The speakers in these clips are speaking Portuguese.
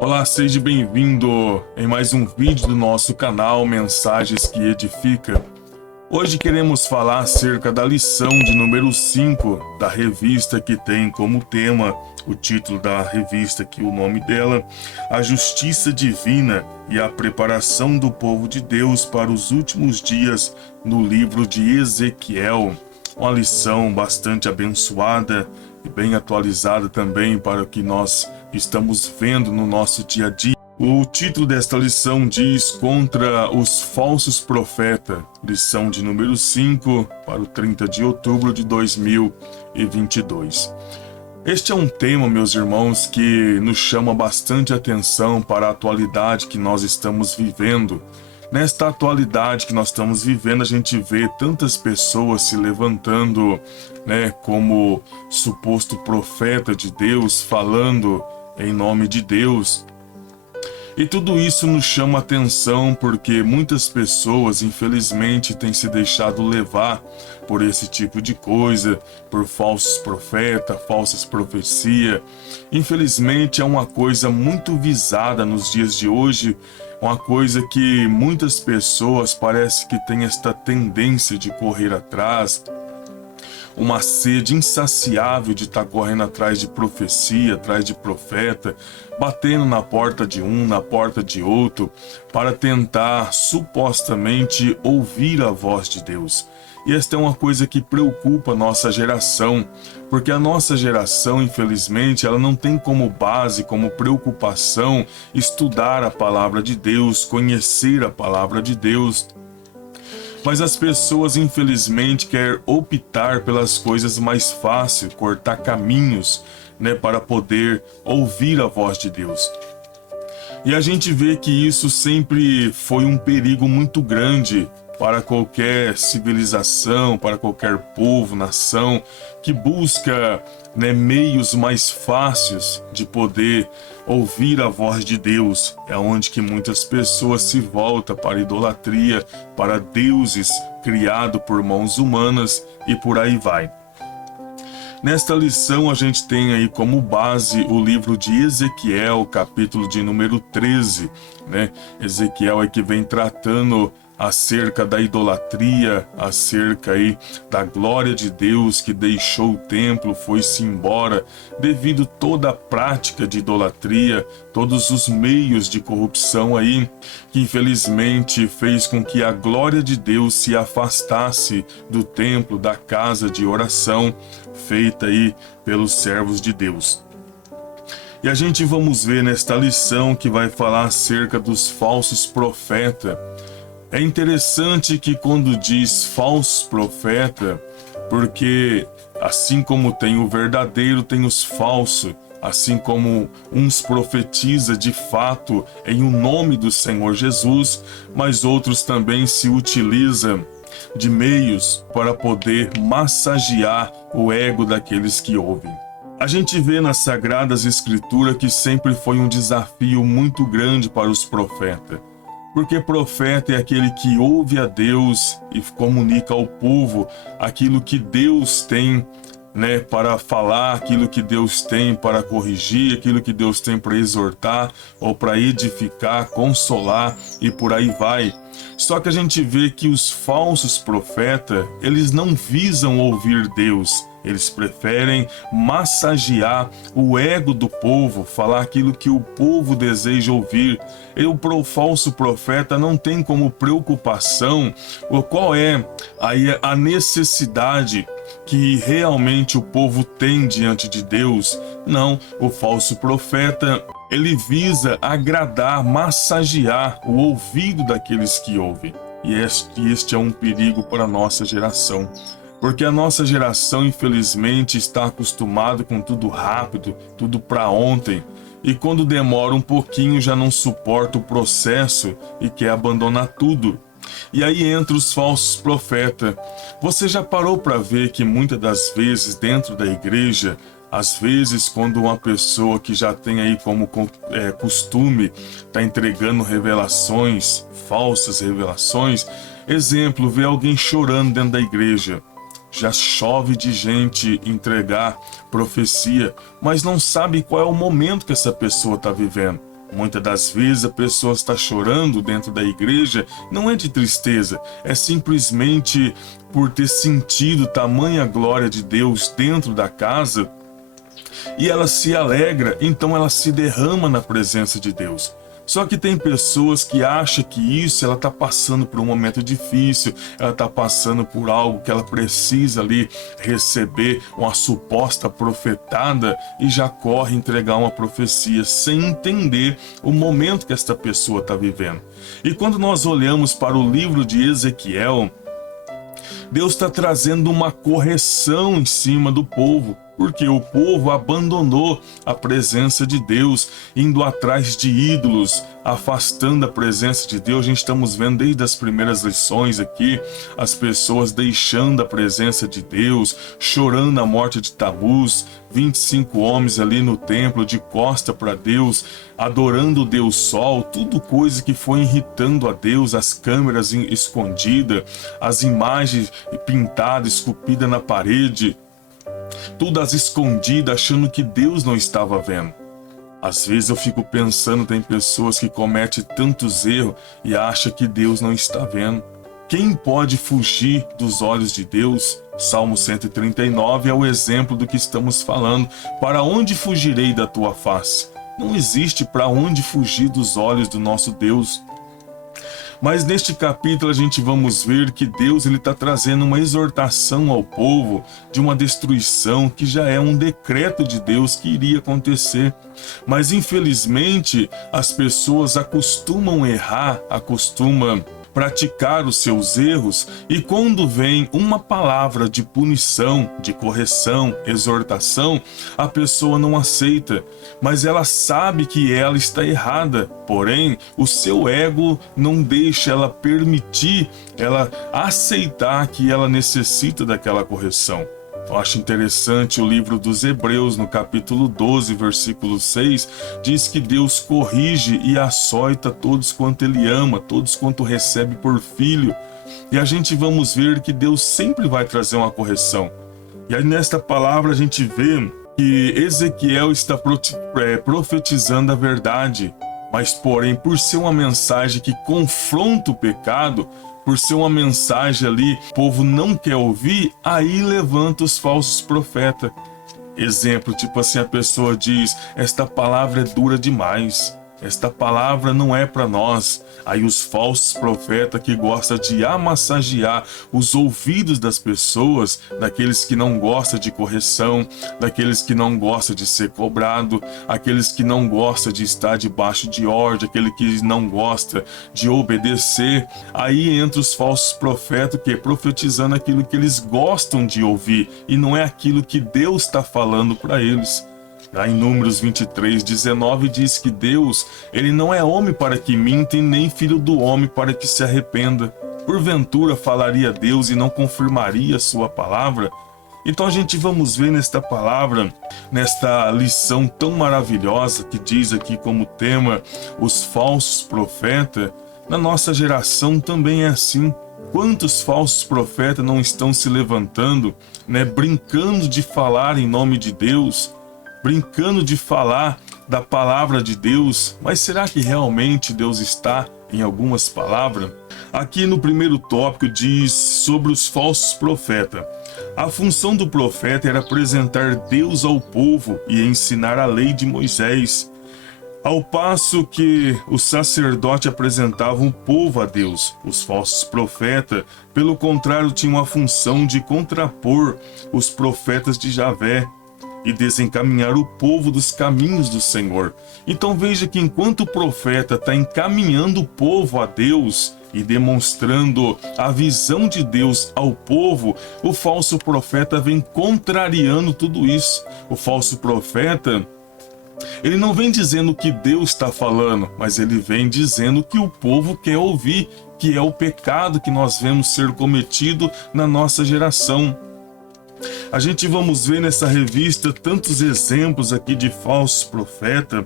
Olá, seja bem-vindo em mais um vídeo do nosso canal Mensagens que Edifica. Hoje queremos falar acerca da lição de número 5 da revista que tem como tema, o título da revista aqui, o nome dela, A Justiça Divina e a Preparação do Povo de Deus para os Últimos Dias no livro de Ezequiel. Uma lição bastante abençoada e bem atualizada também para o que nós estamos vendo no nosso dia a dia. O título desta lição diz Contra os Falsos Profetas, lição de número 5 para o 30 de outubro de 2022. Este é um tema, meus irmãos, que nos chama bastante atenção para a atualidade que nós estamos vivendo. Nesta atualidade que nós estamos vivendo, a gente vê tantas pessoas se levantando, como suposto profeta de Deus, falando em nome de Deus. E tudo isso nos chama atenção porque muitas pessoas, infelizmente, têm se deixado levar por esse tipo de coisa, por falsos profetas, falsas profecias. Infelizmente, é uma coisa muito visada nos dias de hoje, uma coisa que muitas pessoas parece que têm esta tendência de correr atrás, uma sede insaciável de estar correndo atrás de profecia, atrás de profeta, batendo na porta de um, na porta de outro, para tentar supostamente ouvir a voz de Deus. E esta é uma coisa que preocupa a nossa geração, porque a nossa geração, infelizmente, ela não tem como base, como preocupação, estudar a palavra de Deus, conhecer a palavra de Deus. Mas as pessoas, infelizmente, querem optar pelas coisas mais fáceis, cortar caminhos, para poder ouvir a voz de Deus. E a gente vê que isso sempre foi um perigo muito grande para qualquer civilização, para qualquer povo, nação, que busca meios mais fáceis de poder ouvir a voz de Deus. É onde que muitas pessoas se voltam para a idolatria, para deuses criados por mãos humanas e por aí vai. Nesta lição a gente tem aí como base o livro de Ezequiel, capítulo de número 13, Ezequiel é que vem tratando acerca da idolatria, acerca aí da glória de Deus que deixou o templo, foi-se embora, devido toda a prática de idolatria, todos os meios de corrupção aí, que infelizmente fez com que a glória de Deus se afastasse do templo, da casa de oração, feita aí pelos servos de Deus. E a gente vamos ver nesta lição que vai falar acerca dos falsos profetas. É interessante que quando diz falsos profeta, porque assim como tem o verdadeiro, tem os falsos, assim como uns profetiza de fato em o nome do Senhor Jesus, mas outros também se utilizam de meios para poder massagear o ego daqueles que ouvem. A gente vê nas Sagradas Escrituras que sempre foi um desafio muito grande para os profetas. Porque profeta é aquele que ouve a Deus e comunica ao povo aquilo que Deus tem, para falar, aquilo que Deus tem para corrigir, aquilo que Deus tem para exortar ou para edificar, consolar e por aí vai. Só que a gente vê que os falsos profetas, eles não visam ouvir Deus. Eles preferem massagear o ego do povo, falar aquilo que o povo deseja ouvir. E o falso profeta não tem como preocupação qual é aí a necessidade que realmente o povo tem diante de Deus. Não, o falso profeta, ele visa agradar, massagear o ouvido daqueles que ouvem. E este é um perigo para a nossa geração. Porque a nossa geração, infelizmente, está acostumada com tudo rápido, tudo para ontem. E quando demora um pouquinho, já não suporta o processo e quer abandonar tudo. E aí entra os falsos profetas. Você já parou para ver que muitas das vezes dentro da igreja, às vezes quando uma pessoa que já tem aí como costume está entregando revelações, falsas revelações, exemplo, vê alguém chorando dentro da igreja. Já chove de gente entregar profecia, mas não sabe qual é o momento que essa pessoa está vivendo. Muitas das vezes a pessoa está chorando dentro da igreja, não é de tristeza, é simplesmente por ter sentido tamanha glória de Deus dentro da casa, e ela se alegra, então ela se derrama na presença de Deus. Só que tem pessoas que acham que isso, ela está passando por um momento difícil, ela está passando por algo que ela precisa ali receber uma suposta profetada e já corre entregar uma profecia sem entender o momento que esta pessoa está vivendo. E quando nós olhamos para o livro de Ezequiel, Deus está trazendo uma correção em cima do povo, porque o povo abandonou a presença de Deus, indo atrás de ídolos, afastando a presença de Deus. A gente estamos vendo desde as primeiras lições aqui, as pessoas deixando a presença de Deus, chorando a morte de Tamuz, 25 homens ali no templo de costa para Deus, adorando o Deus Sol, tudo coisa que foi irritando a Deus, as câmeras escondidas, as imagens pintadas, esculpidas na parede, tudo às escondidas, achando que Deus não estava vendo. Às vezes eu fico pensando, tem pessoas que cometem tantos erros e acham que Deus não está vendo. Quem pode fugir dos olhos de Deus? Salmo 139 é o exemplo do que estamos falando. Para onde fugirei da tua face? Não existe para onde fugir dos olhos do nosso Deus. Mas neste capítulo a gente vamos ver que Deus está trazendo uma exortação ao povo de uma destruição que já é um decreto de Deus que iria acontecer. Mas infelizmente as pessoas acostumam errar, acostumam praticar os seus erros, e quando vem uma palavra de punição, de correção, exortação, a pessoa não aceita, mas ela sabe que ela está errada, porém o seu ego não deixa ela permitir, ela aceitar que ela necessita daquela correção. Eu acho interessante o livro dos Hebreus, no capítulo 12, versículo 6, diz que Deus corrige e açoita todos quanto Ele ama, todos quanto recebe por filho. E a gente vamos ver que Deus sempre vai trazer uma correção. E aí nesta palavra a gente vê que Ezequiel está profetizando a verdade, mas porém por ser uma mensagem que confronta o pecado, por ser uma mensagem ali, o povo não quer ouvir, aí levanta os falsos profetas. Exemplo, tipo assim, a pessoa diz, esta palavra é dura demais, esta palavra não é para nós. Aí os falsos profetas que gostam de amassagear os ouvidos das pessoas, daqueles que não gostam de correção, daqueles que não gostam de ser cobrado, aqueles que não gostam de estar debaixo de ordem, aquele que não gosta de obedecer. Aí entra os falsos profetas que profetizando aquilo que eles gostam de ouvir e não é aquilo que Deus está falando para eles. Lá em Números 23, 19 diz que Deus, ele não é homem para que minta e nem filho do homem para que se arrependa. Porventura falaria Deus e não confirmaria sua palavra? Então a gente vamos ver nesta palavra, nesta lição tão maravilhosa que diz aqui como tema os falsos profetas. Na nossa geração também é assim. Quantos falsos profetas não estão se levantando, brincando de falar em nome de Deus, brincando de falar da palavra de Deus, mas será que realmente Deus está em algumas palavras? Aqui no primeiro tópico diz sobre os falsos profetas. A função do profeta era apresentar Deus ao povo e ensinar a lei de Moisés, ao passo que os sacerdotes apresentavam o povo a Deus. Os falsos profetas, pelo contrário, tinham a função de contrapor os profetas de Javé e desencaminhar o povo dos caminhos do Senhor. Então veja que enquanto o profeta está encaminhando o povo a Deus e demonstrando a visão de Deus ao povo, o falso profeta vem contrariando tudo isso. O falso profeta, ele não vem dizendo o que Deus está falando, mas ele vem dizendo o que o povo quer ouvir, que é o pecado que nós vemos ser cometido na nossa geração. A gente vamos ver nessa revista tantos exemplos aqui de falsos profetas.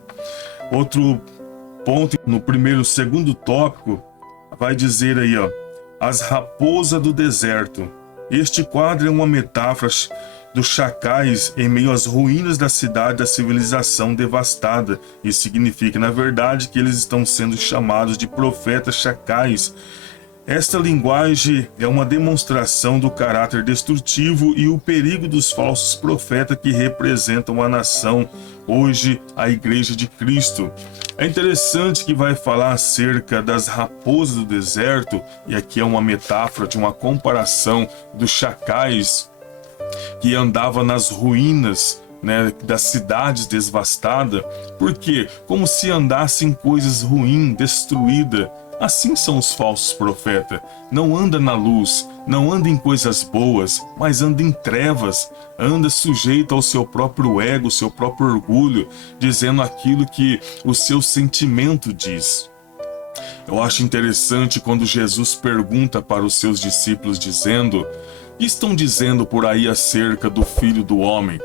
Outro ponto, no segundo tópico, vai dizer aí, ó, as raposas do deserto. Este quadro é uma metáfora dos chacais em meio às ruínas da cidade da civilização devastada. Isso significa, na verdade, que eles estão sendo chamados de profetas chacais. Esta linguagem é uma demonstração do caráter destrutivo e o perigo dos falsos profetas que representam a nação, hoje a Igreja de Cristo. É interessante que vai falar acerca das raposas do deserto, e aqui é uma metáfora de uma comparação dos chacais que andavam nas ruínas, das cidades devastadas, porque como se andassem coisas ruins, destruídas. Assim são os falsos profetas. Não anda na luz, não anda em coisas boas, mas anda em trevas, anda sujeito ao seu próprio ego, seu próprio orgulho, dizendo aquilo que o seu sentimento diz. Eu acho interessante quando Jesus pergunta para os seus discípulos dizendo: "O que estão dizendo por aí acerca do Filho do Homem?"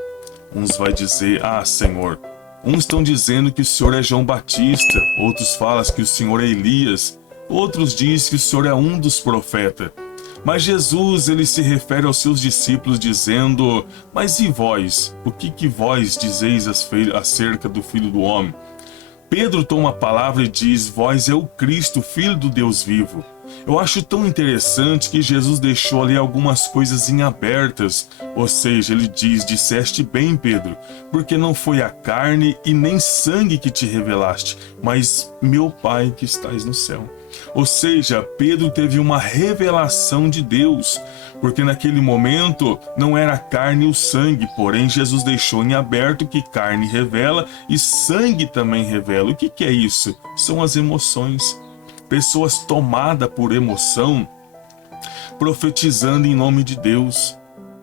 Uns vai dizer: "Ah, Senhor." Uns estão dizendo que o Senhor é João Batista, outros falam que o Senhor é Elias, outros dizem que o Senhor é um dos profetas. Mas Jesus, ele se refere aos seus discípulos dizendo: "Mas e vós? O que vós dizeis acerca do Filho do Homem?" Pedro toma a palavra e diz: "Vós é o Cristo, Filho do Deus vivo." Eu acho tão interessante que Jesus deixou ali algumas coisas em abertas, ou seja, ele diz: "Disseste bem, Pedro, porque não foi a carne e nem sangue que te revelaste, mas meu Pai que estás no céu." Ou seja, Pedro teve uma revelação de Deus, porque naquele momento não era a carne e o sangue, porém Jesus deixou em aberto que carne revela e sangue também revela. O que é isso? São as emoções. Pessoas tomadas por emoção, profetizando em nome de Deus.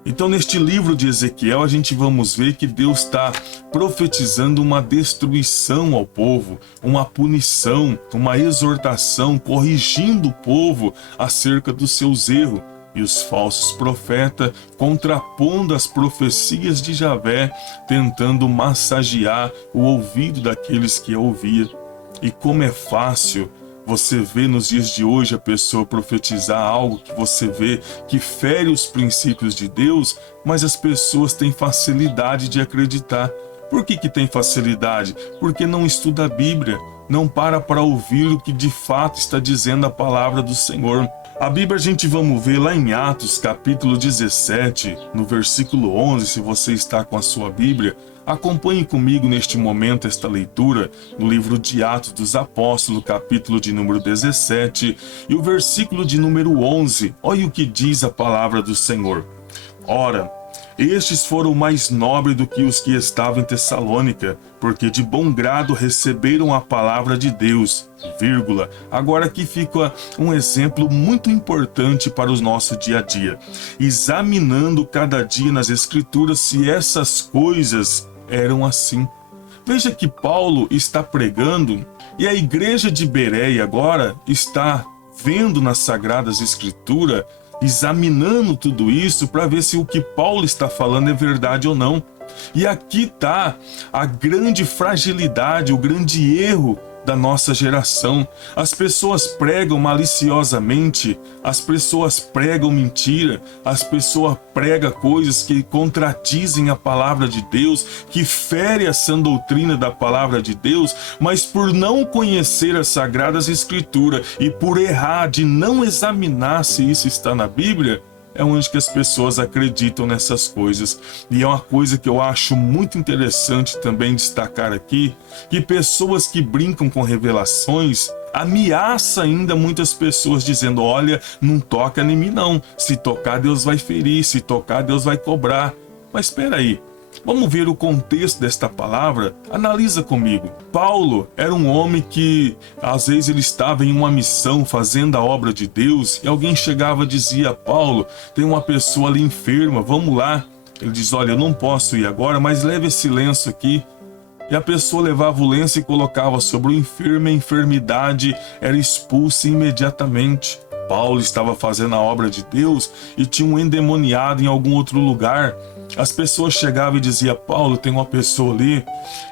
Então, neste livro de Ezequiel, a gente vamos ver que Deus está profetizando uma destruição ao povo, uma punição, uma exortação, corrigindo o povo acerca dos seus erros. E os falsos profetas contrapondo as profecias de Javé, tentando massagear o ouvido daqueles que a ouviam. E como é fácil você vê nos dias de hoje a pessoa profetizar algo que você vê que fere os princípios de Deus, mas as pessoas têm facilidade de acreditar. Por que tem facilidade? Porque não estuda a Bíblia, não para ouvir o que de fato está dizendo a palavra do Senhor. A Bíblia a gente vamos ver lá em Atos capítulo 17, no versículo 11, se você está com a sua Bíblia. Acompanhe comigo neste momento esta leitura no livro de Atos dos Apóstolos, capítulo de número 17 e o versículo de número 11. Olha o que diz a palavra do Senhor. "Ora, estes foram mais nobres do que os que estavam em Tessalônica, porque de bom grado receberam a palavra de Deus." Vírgula. Agora aqui fica um exemplo muito importante para o nosso dia a dia. "Examinando cada dia nas Escrituras se essas coisas eram assim." Veja que Paulo está pregando e a igreja de Bereia agora está vendo nas Sagradas Escrituras, examinando tudo isso para ver se o que Paulo está falando é verdade ou não. E aqui está a grande fragilidade, o grande erro da nossa geração. As pessoas pregam maliciosamente, as pessoas pregam mentira, as pessoas pregam coisas que contradizem a palavra de Deus, que ferem a sã doutrina da palavra de Deus, mas por não conhecer as Sagradas Escrituras e por errar de não examinar se isso está na Bíblia, é onde que as pessoas acreditam nessas coisas. E é uma coisa que eu acho muito interessante também destacar aqui, que pessoas que brincam com revelações ameaçam ainda muitas pessoas dizendo: "Olha, não toca em mim não, se tocar Deus vai ferir, se tocar Deus vai cobrar." Mas espera aí, vamos ver o contexto desta palavra? Analisa comigo. Paulo era um homem que, às vezes, ele estava em uma missão, fazendo a obra de Deus, e alguém chegava e dizia: "Paulo, tem uma pessoa ali enferma, vamos lá." Ele diz: "Olha, eu não posso ir agora, mas leve esse lenço aqui." E a pessoa levava o lenço e colocava sobre o enfermo, e a enfermidade era expulsa imediatamente. Paulo estava fazendo a obra de Deus e tinha um endemoniado em algum outro lugar. As pessoas chegavam e diziam: "Paulo, tem uma pessoa ali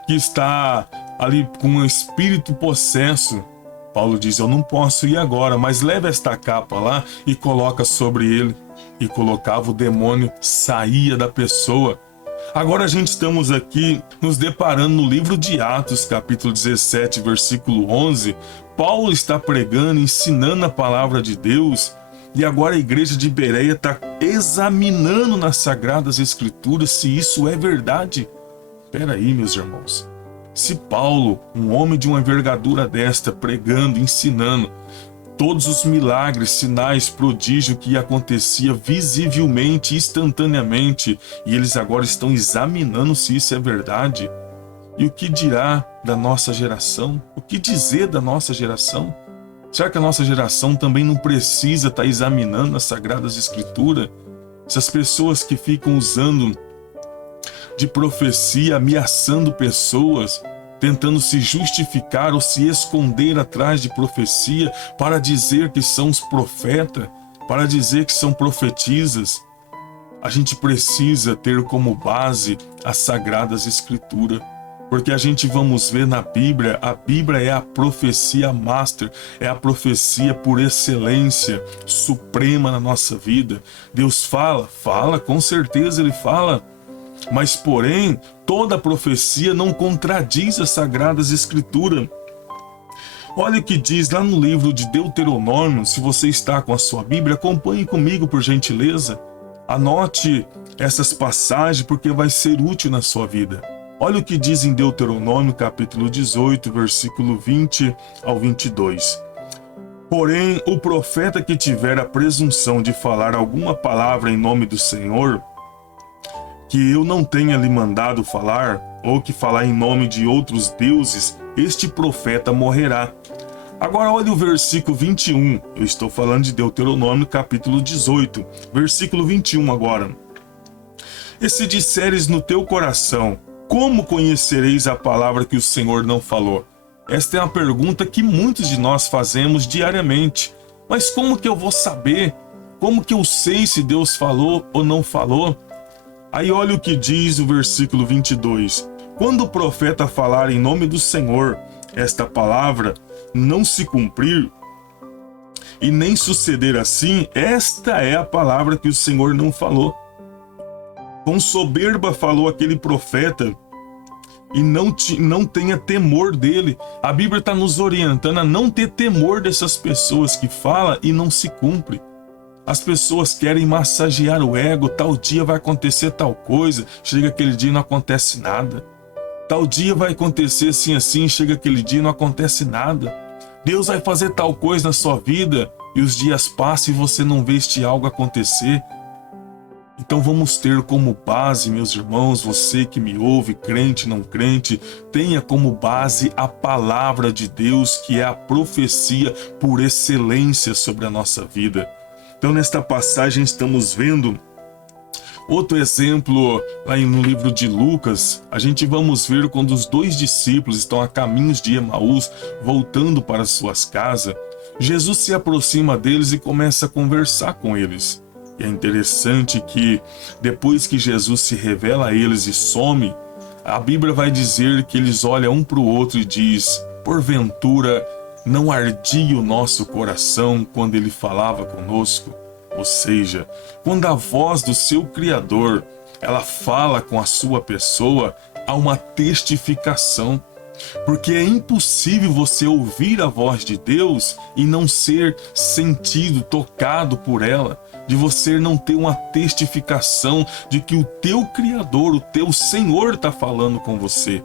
que está ali com um espírito possesso." Paulo diz: "Eu não posso ir agora, mas leve esta capa lá e coloca sobre ele." e colocava o demônio, saía da pessoa. Agora a gente estamos aqui nos deparando no livro de Atos, capítulo 17, versículo 11. Paulo está pregando, ensinando a palavra de Deus, e agora a igreja de Bereia está examinando nas Sagradas Escrituras se isso é verdade. Espera aí, meus irmãos. Se Paulo, um homem de uma envergadura desta, pregando, ensinando, todos os milagres, sinais, prodígio que acontecia visivelmente, instantaneamente, e eles agora estão examinando se isso é verdade. E o que dirá da nossa geração? O que dizer da nossa geração? Será que a nossa geração também não precisa estar examinando as Sagradas Escrituras? Essas pessoas que ficam usando de profecia, ameaçando pessoas, tentando se justificar ou se esconder atrás de profecia para dizer que são os profetas, para dizer que são profetisas. A gente precisa ter como base as Sagradas Escrituras, porque a gente vamos ver na Bíblia, a Bíblia é a profecia master, é a profecia por excelência, suprema na nossa vida. Deus fala, com certeza Ele fala, mas porém, toda profecia não contradiz as Sagradas Escrituras. Olha o que diz lá no livro de Deuteronômio. Se você está com a sua Bíblia, acompanhe comigo, por gentileza. Anote essas passagens, porque vai ser útil na sua vida. Olha o que diz em Deuteronômio, capítulo 18, versículo 20 ao 22. Porém, o profeta que tiver a presunção de falar alguma palavra em nome do Senhor, que eu não tenha lhe mandado falar, ou que falar em nome de outros deuses, este profeta morrerá. Agora olha o versículo 21, eu estou falando de Deuteronômio capítulo 18, versículo 21 agora. E se disseres no teu coração, como conhecereis a palavra que o Senhor não falou? Esta é uma pergunta que muitos de nós fazemos diariamente. Mas como que eu vou saber? Como que eu sei se Deus falou ou não falou? Aí olha o que diz o versículo 22. Quando o profeta falar em nome do Senhor, esta palavra não se cumprir e nem suceder assim, esta é a palavra que o Senhor não falou. Com soberba falou aquele profeta e não tenha temor dele. A Bíblia está nos orientando a não ter temor dessas pessoas que falam e não se cumpre. As pessoas querem massagear o ego, tal dia vai acontecer tal coisa, chega aquele dia e não acontece nada. Tal dia vai acontecer assim, chega aquele dia e não acontece nada. Deus vai fazer tal coisa na sua vida e os dias passam e você não vê este algo acontecer. Então vamos ter como base, meus irmãos, você que me ouve, crente, não crente, tenha como base a palavra de Deus, que é a profecia por excelência sobre a nossa vida. Então nesta passagem estamos vendo outro exemplo lá no livro de Lucas. A gente vamos ver quando os dois discípulos estão a caminhos de Emaús, voltando para suas casas. Jesus se aproxima deles e começa a conversar com eles. E é interessante que depois que Jesus se revela a eles e some, a Bíblia vai dizer que eles olham um para o outro e diz: porventura não ardia o nosso coração quando ele falava conosco? Ou seja, quando a voz do seu Criador, ela fala com a sua pessoa, há uma testificação. Porque é impossível você ouvir a voz de Deus e não ser sentido, tocado por ela, de você não ter uma testificação de que o teu Criador, o teu Senhor está falando com você.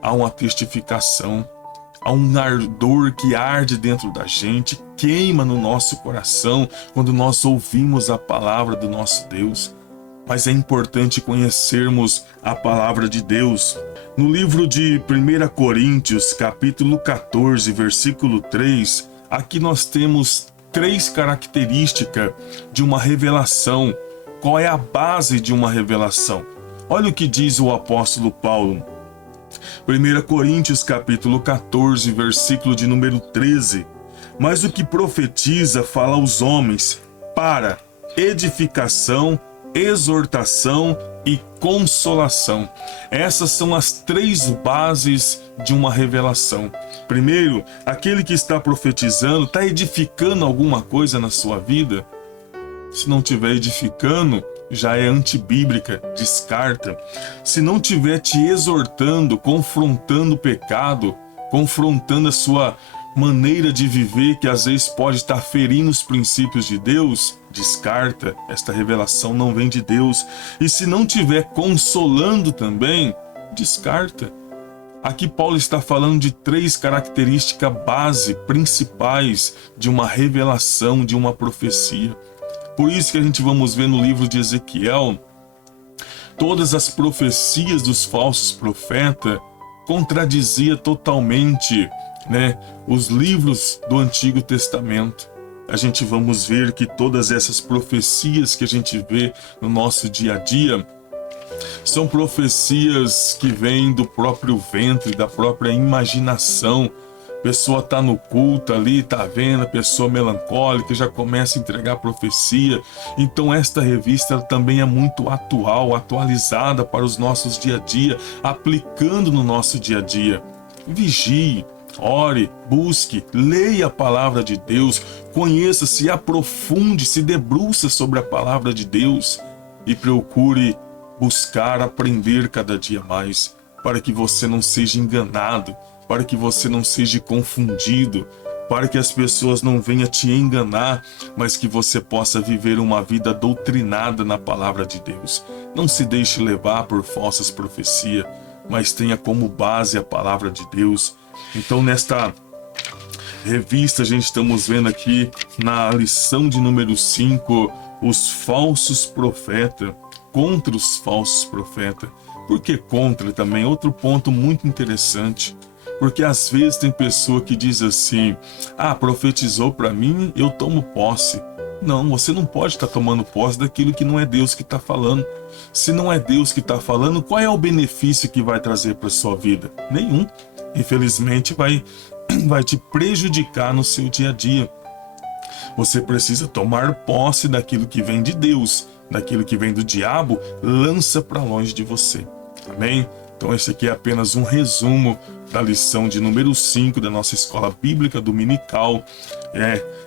Há uma testificação. Há um ardor que arde dentro da gente, queima no nosso coração quando nós ouvimos a palavra do nosso Deus. Mas é importante conhecermos a palavra de Deus. No livro de 1 Coríntios, capítulo 14, versículo 3, aqui nós temos 3 características de uma revelação. Qual é a base de uma revelação? Olha o que diz o apóstolo Paulo. 1 Coríntios capítulo 14, versículo de número 13. Mas o que profetiza fala aos homens para edificação, exortação e consolação. Essas são as 3 bases de uma revelação. Primeiro, aquele que está profetizando está edificando alguma coisa na sua vida. se não estiver edificando, já é antibíblica, descarta. Se não estiver te exortando, confrontando o pecado, confrontando a sua maneira de viver, que às vezes pode estar ferindo os princípios de Deus, descarta. Esta revelação não vem de Deus. E se não estiver consolando também, descarta. Aqui Paulo está falando de 3 características base, principais de uma revelação, de uma profecia. Por isso que a gente vamos ver no livro de Ezequiel, todas as profecias dos falsos profetas contradizia totalmente, os livros do Antigo Testamento. A gente vamos ver que todas essas profecias que a gente vê no nosso dia a dia são profecias que vêm do próprio ventre, da própria imaginação. A pessoa está no culto ali, está vendo, a pessoa melancólica já começa a entregar profecia. Então esta revista ela também é muito atual, atualizada para os nossos dia a dia, aplicando no nosso dia a dia. Vigie, ore, busque, leia a palavra de Deus, conheça, se aprofunde, se debruça sobre a palavra de Deus e procure buscar aprender cada dia mais, para que você não seja enganado, para que você não seja confundido, para que as pessoas não venham te enganar, mas que você possa viver uma vida doutrinada na palavra de Deus. Não se deixe levar por falsas profecias, mas tenha como base a palavra de Deus. Então nesta revista a gente estamos vendo aqui na lição de número 5, os falsos profetas, contra os falsos profetas. Por que contra também? Outro ponto muito interessante. Porque às vezes tem pessoa que diz assim, profetizou para mim, eu tomo posse. Não, você não pode estar tomando posse daquilo que não é Deus que está falando. Se não é Deus que está falando, qual é o benefício que vai trazer para sua vida? Nenhum. Infelizmente vai te prejudicar no seu dia a dia. Você precisa tomar posse daquilo que vem de Deus. Daquilo que vem do diabo, lança para longe de você. Amém? Então esse aqui é apenas um resumo da lição de número 5 da nossa Escola Bíblica Dominical,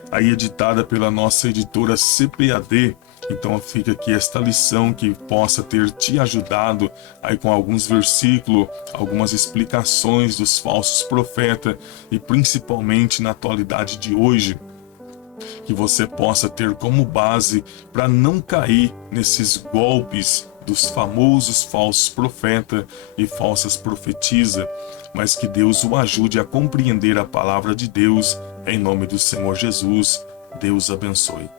aí editada pela nossa editora CPAD. Então fica aqui esta lição que possa ter te ajudado aí com alguns versículos, algumas explicações dos falsos profetas e principalmente na atualidade de hoje, que você possa ter como base para não cair nesses golpes dos famosos falsos profetas e falsas profetisas, mas que Deus o ajude a compreender a palavra de Deus, em nome do Senhor Jesus. Deus abençoe.